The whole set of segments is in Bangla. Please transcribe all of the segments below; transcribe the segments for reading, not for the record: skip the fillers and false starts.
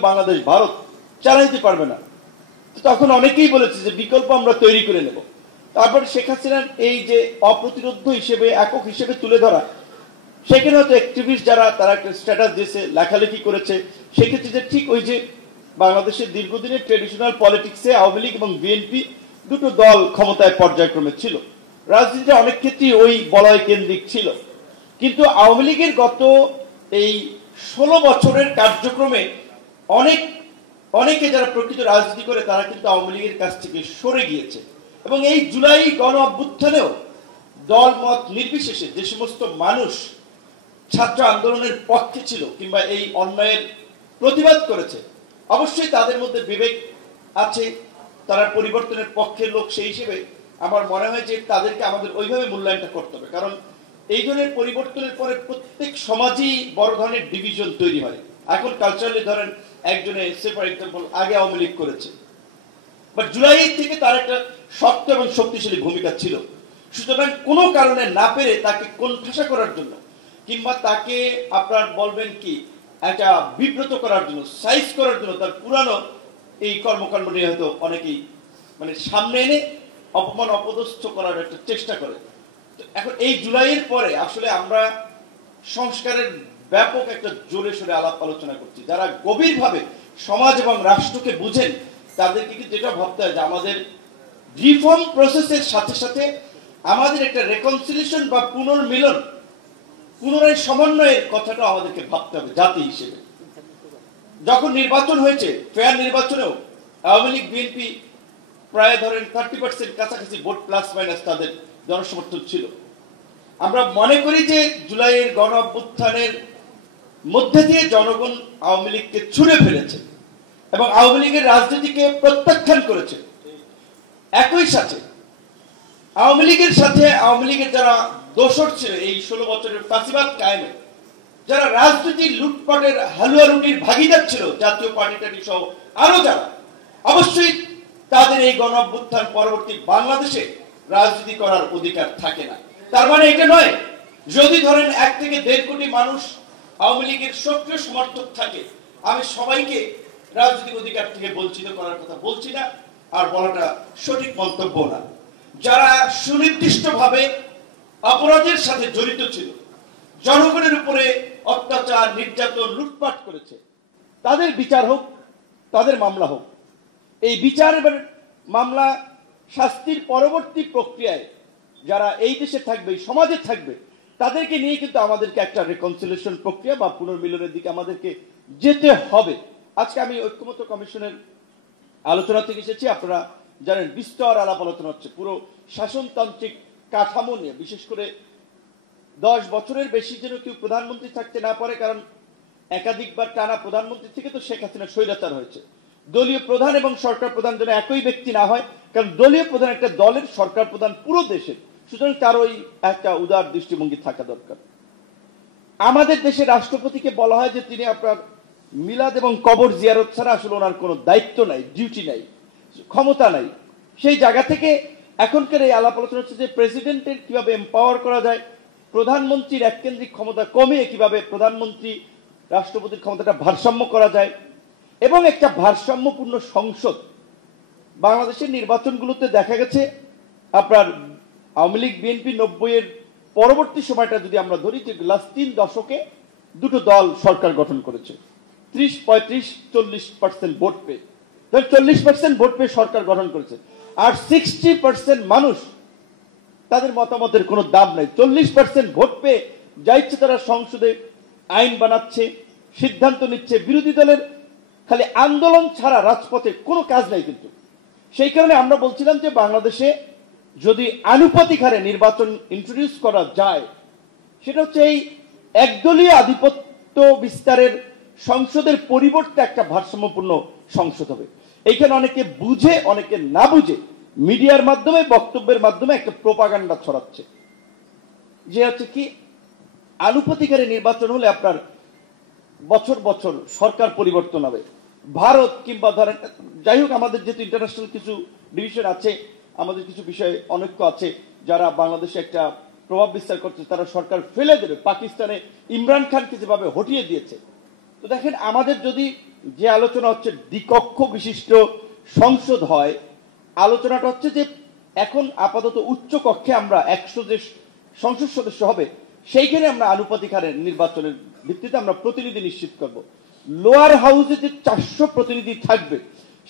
বাংলাদেশ ভারত চালাইতে পারবে না। তখন অনেকেই বলেছে যে বিকল্প আমরা তৈরি করে নেব। তারপরে শেখ হাসিনার এই যে অপ্রতিরোধ্য হিসেবে একক হিসেবে তুলে ধরা, সেখানে হয়তো অ্যাক্টিভিস্ট যারা তারা একটা স্ট্যাটাস দিয়েছে, লেখালেখি করেছে, সেক্ষেত্রে যে ঠিক ওই যে বাংলাদেশের দীর্ঘদিনের ট্রেডিশনাল পলিটিক্সে আওয়ামী লীগ এবং বিএনপি দুটো দল ক্ষমতায় পর্যায়ক্রমে ছিল, রাজনীতিতে অনেক ক্ষেত্রেই ওই বলয় কেন্দ্রিক ছিল। কিন্তু আওয়ামী লীগের গত এই 16 বছরের কার্যক্রমে অনেকে যারা প্রকৃত রাজনীতি করে তারা কিন্তু আওয়ামী লীগের কাছ থেকে সরে গিয়েছে। এবং এই জুলাই গণ অভ্যুত্থানেও দল মত নির্বিশেষে যে সমস্ত মানুষ ছাত্র আন্দোলনের পক্ষে ছিল কিংবা এই অন্যায়ের প্রতিবাদ করেছে, অবশ্যই তাদের মধ্যে বিবেক আছে, তারা পরিবর্তনের পক্ষের লোক। সেই হিসেবে আমার মনে হয় যে তাদেরকে আমাদের ওইভাবে মূল্যায়নটা করতে হবে, কারণ এই ধরনের পরিবর্তনের পরে প্রত্যেক সমাজেই বড় ধরনের ডিভিশন তৈরি হয়। এখন কালচারালি ধরেন একজনে ফর এক্সাম্পল আগে আওয়ামী লীগ করেছে, বাট জুলাই থেকে তার একটা শক্ত এবং শক্তিশালী ভূমিকা ছিল। সুতরাং কোনো কারণে না পেরে তাকে কোণঠাসা করার জন্য কিংবা তাকে আপনার বলবেন কি একটা বিব্রত করার জন্য, সাইজ করার জন্য তার পুরানো এই কর্মকাণ্ড নিয়ে হয়তো অনেকেই মানে সামনে এনে অপমান অপদস্থ করার একটা চেষ্টা করে। এখন এই জুলাইয়ের পরে আসলে আমরা সংস্কারের ব্যাপক একটা জোরে সোরে আলাপ আলোচনা করছি। যারা গভীরভাবে সমাজ এবং রাষ্ট্রকে বুঝেন তাদেরকে কিন্তু এটা ভাবতে হয় যে আমাদের রিফর্ম প্রসেসের সাথে সাথে আমাদের একটা রেকনসিলিয়েশন বা পুনর্মিলন, পুনরায় সমন্বয়ের কথাটা আমাদেরকে ভাবতে হবে জাতি হিসেবে। যখন নির্বাচন হয়েছে, ফেয়ার নির্বাচনেও আওয়ামী লীগ বিএনপি প্রায় ধরেন 30% কাছাকাছি ভোট প্লাস মাইনাস তাদের জনসমর্থন ছিল। আমরা মনে করি যে জুলাইয়ের গণ অভ্যুত্থানের মধ্যে দিয়ে জনগণ আওয়ামী লীগকে ছুঁড়ে ফেলেছে এবং আওয়ামী লীগের রাজনীতিকে প্রত্যাখ্যান করেছে। একই সাথে আওয়ামী লীগের যারা দোসর ছিল এই 16 বছরের ফাঁসিবাদ কায়েমে, যারা রাজনীতির লুটপাটের হালুয়া রুটির ভাগিদার ছিল, জাতীয় পার্টি সহ আরো যারা, অবশ্যই তাদের এই গণ অভ্যুত্থান পরবর্তী বাংলাদেশে রাজনীতি করার অধিকার থাকে না। তার মানে এটা নয় যদি ধরেন 1 থেকে 1.5 কোটি মানুষ আওয়ামী লীগের সক্রিয় সমর্থক থাকে, আমি সবাইকে রাজনৈতিক অধিকার থেকে বঞ্চিত করার কথা বলছি না, আর বলাটা সঠিক মন্তব্য না। যারা সুনির্দিষ্টভাবে অপরাধের সাথে জড়িত ছিল, জনগণের উপরে অত্যাচার নির্যাতন লুটপাট করেছে, তাদের বিচার হোক, তাদের মামলা হোক। এই বিচার এবং মামলা শাস্তির পরবর্তী প্রক্রিয়ায় যারা এই দেশে থাকবে, সমাজে থাকবে, তাদেরকে নিয়ে কিন্তু আমাদেরকে একটা রেকনসিলিয়েশন প্রক্রিয়া বা পুনর্মিলনের দিকে আমাদেরকে যেতে হবে। আজকে আমি ঐক্যমত্য কমিশনের আলোচনা থেকে এসেছি। আপনারা জানেন বিস্তর আলাপ আলোচনা হচ্ছে পুরো শাসনতান্ত্রিক কাঠামো নিয়ে, বিশেষ করে 10 বছরের বেশি যেন কেউ প্রধানমন্ত্রী থাকতে না পারে, কারণ একাধিকবার টানা প্রধানমন্ত্রী থেকে তো শেখ হাসিনা স্বৈরাচার হয়েছে। দলীয় প্রধান এবং সরকার প্রধান যেন একই ব্যক্তি না হয়, কারণ দলীয় প্রধান একটা দলের, সরকার প্রধান পুরো দেশের, সুতরাং তার ওই একটা উদার দৃষ্টিভঙ্গি থাকা দরকার। আমাদের দেশের রাষ্ট্রপতিকে বলা হয় যে তিনি আপনার মিলাদ এবং কবর জিয়ারত ছাড়া আসলে ওনার কোনো দায়িত্ব নাই, ডিউটি নাই, ক্ষমতা নাই। সেই জায়গা থেকে এখনকার এই আলাপ আলোচনা হচ্ছে যে প্রেসিডেন্টের কিভাবে এম্পাওয়ার করা যায়, প্রধানমন্ত্রীর এককেন্দ্রিক ক্ষমতা কমিয়ে কিভাবে প্রধানমন্ত্রী রাষ্ট্রপতির ক্ষমতাটা ভারসাম্য করা যায়, এবং একটা ভারসাম্যপূর্ণ সংসদ। বাংলাদেশের নির্বাচনগুলোতে দেখা গেছে আপনার আওয়ামী লীগ বিএনপি 90-এর পরবর্তী সময়টা যদি আমরা ধরি, যে লাস্ট 3 দশকে দুটো দল সরকার গঠন করেছে, 30, 35, 40% ভোট পেয়ে, 40% ভোট পেয়ে সরকার গঠন করেছে। আর 60% মানুষ তাদের মতামতের কোনো দাম নাই। 40% ভোট পেয়ে যা ইচ্ছে তারা সংসদে আইন বানাচ্ছে, সিদ্ধান্ত নিচ্ছে। বিরোধী দলের খালি আন্দোলন ছাড়া রাজপথে কোনো কাজ নাই। কিন্তু সেই কারণে আমরা বলছিলাম যে বাংলাদেশে যদি আনুপাতিক হারে নির্বাচন ইন্ট্রোডিউস করা যায়, সেটা হচ্ছে এই একদলীয় আধিপত্য বিস্তারের সংসদের পরিবর্তে একটা ভারসাম্যপূর্ণ সংসদ হবে। এইখানে অনেকে বুঝে, অনেকে না বুঝে মিডিয়ার মাধ্যমে, বক্তব্যের মাধ্যমে একটা প্রোপাগান্ডা ছড়াচ্ছে যে হচ্ছে কি আনুপাতিক হারে নির্বাচন হলে আপনার বছর বছর সরকার পরিবর্তন হবে। ভারত কিংবা ধরেন, যাই হোক, আমাদের যেহেতু ইন্টারন্যাশনাল কিছু ডিভিশন আছে, আমাদের কিছু বিষয়ে অনৈক্য আছে, যারা বাংলাদেশে একটা প্রভাব বিস্তার করছে, তারা সরকার ফেলে দেবে। পাকিস্তানে ইমরান খানকে যেভাবে হটিয়ে দিয়েছে, তো দেখেন আমাদের যদি যে আলোচনা হচ্ছে দ্বিকক্ষ বিশিষ্ট সংসদ হয়, আলোচনাটা হচ্ছে যে এখন আপাতত উচ্চ কক্ষে আমরা 100 যে সংসদ সদস্য হবে সেইখানে আমরা আনুপাতিক হারে নির্বাচনের ভিত্তিতে আমরা প্রতিনিধি নিশ্চিত করব। লোয়ার হাউসে যে 400 প্রতিনিধি থাকবে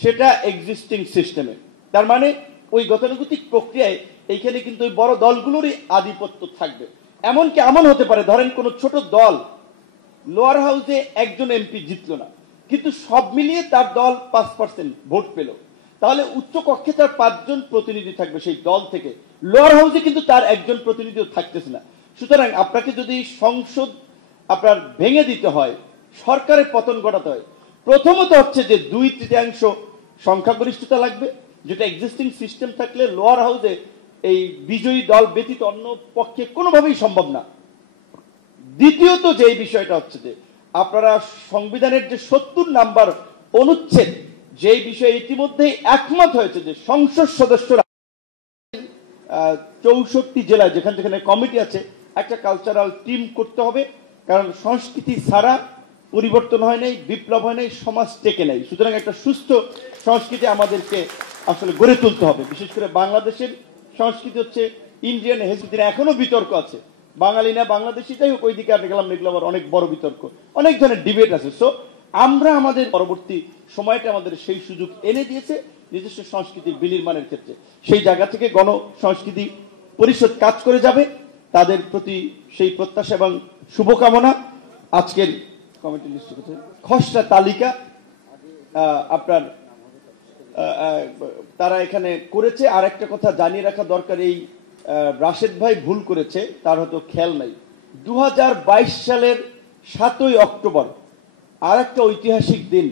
সেটা এক্সিস্টিং সিস্টেমে, তার মানে ওই গতানুগতিক প্রক্রিয়ায় এইখানে কিন্তু ওই বড় দলগুলোরই আধিপত্য থাকবে। এমনকি এমন হতে পারে, ধরেন কোন ছোট দল লোয়ার হাউসে একজন এমপি জিতলো না, কিন্তু সব মিলিয়ে তার দল 5% ভোট পেল, তাহলে উচ্চ কক্ষে তার 5 জন প্রতিনিধি থাকবে সেই দল থেকে, লোয়ার হাউসে কিন্তু তার একজন প্রতিনিধিও থাকতেছে না। সুতরাং আপনাকে যদি সংসদ আপনার ভেঙে দিতে হয়, সরকারের পতন ঘটাতে হয়, প্রথমত হচ্ছে যে 2/3 সংখ্যাগরিষ্ঠতা লাগবে, যেটা এক্সিস্টিং সিস্টেম থাকলে লোয়ার হাউসে এই বিজয়ী দল ব্যতীত অন্য পক্ষে কোনোভাবেই সম্ভব না। দ্বিতীয়ত যে বিষয়টা হচ্ছে যে আপনারা সংবিধানের যে 70 নাম্বার অনুচ্ছেদ, যে বিষয়ে ইতিমধ্যেই একমত হয়েছে যে সংসদ সদস্যরা 64 জেলায় যেখানে যেখানে কমিটি আছে একটা কালচারাল টিম করতে হবে, কারণ সংস্কৃতি ছাড়া পরিবর্তন হয় নাই, বিপ্লব হয় নাই, সমাজ টেকে নাই। সুতরাং একটা সুস্থ সংস্কৃতি আমাদেরকে আসলে গড়ে তুলতে হবে। বিশেষ করে বাংলাদেশের সংস্কৃতি হচ্ছে ইন্ডিয়ান হেরিটেজ, এখনো বিতর্ক আছে, বাঙালি না বাংলাদেশি, যাই হোক ওই দিকে আর গেলাম এগুলো আবার অনেক বড় বিতর্ক, অনেক ধরনের ডিবেট আছে। সো আমরা আমাদের পরবর্তী সময়টা আমাদের সেই সুযোগ এনে দিয়েছে নিজস্ব সংস্কৃতির বিনির্মাণের ক্ষেত্রে। সেই জায়গা থেকে গণ সংস্কৃতি পরিষদ কাজ করে যাবে, তাদের প্রতি সেই প্রত্যাশা এবং শুভকামনা। আজকের কমিটি লিস্ট খসড়া তালিকা আপনার তারা এখানে করেছে। আর একটা কথা জানিয়ে রাখা দরকার, এই রাশেদ ভাই ভুল করেছে, তার হয়তো খেয়াল নাই, 2022 সালের 7ই অক্টোবর আর একটা ঐতিহাসিক দিন,